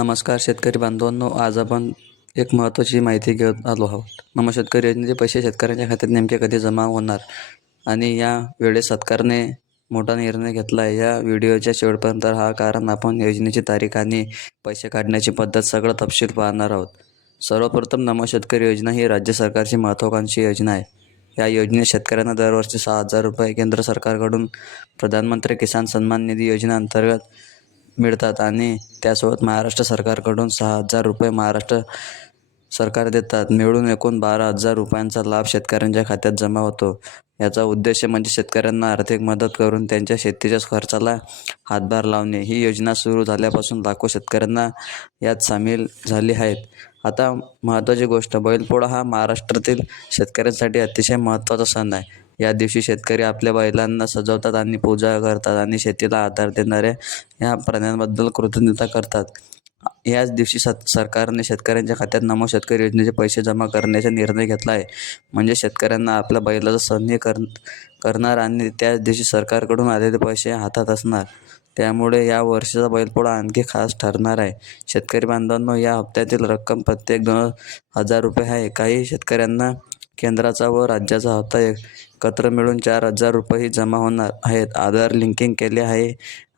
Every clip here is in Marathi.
नमस्कार शेतकरी बांधवांनो आज आपण एक महत्त्वाची माहिती घेऊन आलो आहोत. नमो शेतकरी योजनेचे पैसे शेतकऱ्यांच्या खात्यात नेमके कधी जमा होणार आणि या वेळेस सरकारने मोठा निर्णय घेतला आहे. या व्हिडिओच्या शेवटपर्यंत हा कारण आपण योजनेची तारीख आणि पैसे काढण्याची पद्धत सगळं तपशील पाहणार आहोत. सर्वप्रथम नमो शेतकरी योजना ही राज्य सरकारची महत्त्वाकांक्षी योजना आहे. या योजनेत शेतकऱ्यांना दरवर्षी सहा हजार रुपये केंद्र सरकारकडून प्रधानमंत्री किसान सन्मान निधी योजनेअंतर्गत मिळतात आणि त्यासोबत महाराष्ट्र सरकारकडून सहा हजार रुपये महाराष्ट्र सरकार देतात. मिळून एकूण बारा हजार रुपयांचा लाभ शेतकऱ्यांच्या खात्यात जमा होतो. याचा उद्देश म्हणजे शेतकऱ्यांना आर्थिक मदत करून त्यांच्या शेतीच्या खर्चाला हातभार लावणे. ही योजना सुरू झाल्यापासून लाखो शेतकऱ्यांना यात सामील झाले आहेत. आता महत्त्वाची गोष्ट बैलपोळा हा महाराष्ट्रातील शेतकऱ्यांसाठी अतिशय महत्त्वाचा सण आहे. या दिवशी शेतकरी आपल्या बैलांना सजवतात आणि पूजा करतात आणि शेतीला आधार देणाऱ्या या प्राण्यांबद्दल कृतज्ञता करतात. याच दिवशी सत सरकारने शेतकऱ्यांच्या खात्यात नमो शेतकरी योजनेचे पैसे जमा करण्याचा निर्णय घेतला आहे. म्हणजे शेतकऱ्यांना आपल्या बैलाचा सन्य कर करणार आणि त्याच दिवशी सरकारकडून आलेले पैसे हातात असणार. त्यामुळे या वर्षाचा बैलपोळा आणखी खास ठरणार आहे. शेतकरी बांधवांनो या हप्त्यातील रक्कम प्रत्येक दोन हजार रुपये आहे. काही शेतकऱ्यांना केंद्राचा व राज्याचा हप्ता एकत्र मिळून चार हजार रुपयेही जमा होणार आहेत. आधार लिंकिंग केले आहे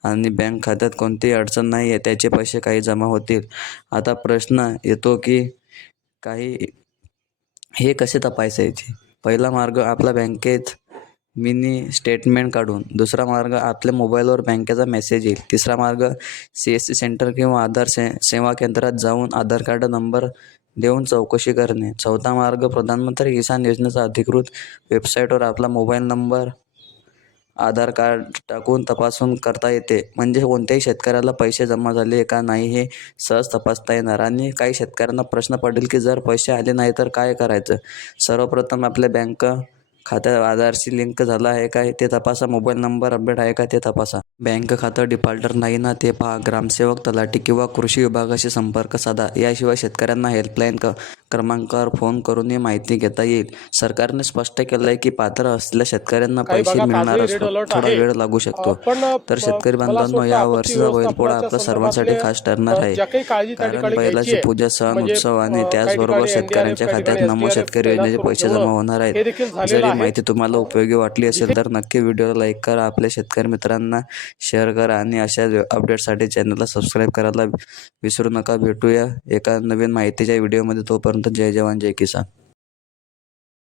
आणि बँक खात्यात कोणतीही अडचण नाही आहे त्याचे पैसे काही जमा होतील. आता प्रश्न येतो की काही हे कसे तपासायचे? पहिला मार्ग आपला बँकेत मिनी स्टेटमेंट काढून दुसरा मार्ग आपल्या मोबाईलवर बँकेचा मेसेज येईल तिसरा मार्ग सी एस सी सेंटर किंवा आधार से सेवा केंद्रात जाऊन आधार कार्ड नंबर देऊन चौकशी करणे. चौथा मार्ग प्रधानमंत्री किसान योजनेचा अधिकृत वेबसाईटवर आपला मोबाईल नंबर आधार कार्ड टाकून तपासून करता येते. म्हणजे कोणत्याही शेतकऱ्याला पैसे जमा झाले का नाही हे सहज तपासता येणार. आणि काही शेतकऱ्यांना प्रश्न पडेल की जर पैसे आले नाही तर काय करायचं? सर्वप्रथम आपल्या बँक खात्या आधारशी लिंक झाला आहे का ते तपासा. मोबाईल नंबर अपडेट आहे का? ते तपासा. बँक खातं डिफॉल्टर नाही ना ते पहा. ग्रामसेवक तलाठी किंवा कृषी विभागाशी संपर्क साधा. याशिवाय शेतकऱ्यांना हेल्पलाईन क क्रमांकावर फोन करूनही माहिती घेता येईल. सरकारने स्पष्ट केलं आहे की पात्र असलेल्या शेतकऱ्यांना पैसे मिळणार असतो. थोडा. वेळ लागू शकतो. तर शेतकरी बांधवांनो या वर्षीचा बैलपोळा आपला सर्वांसाठी खास ठरणार आहे. कारण बैलाची. पूजा सण म्हणजे, उत्सव आणि त्याचबरोबर शेतकऱ्यांच्या खात्यात नमो शेतकरी योजनेचे पैसे करून जमा होणार हे आहेत जर ही. माहिती तुम्हाला उपयोगी वाटली असेल तर नक्की व्हिडिओला लाईक करा. आपल्या शेतकरी मित्रांना शेअर करा आणि अशा अपडेटसाठी चॅनलला सबस्क्राईब करायला विसरू नका. भेटूया एका नवीन माहितीच्या व्हिडिओमध्ये. तोपर्यंत जय जवान जय किसान.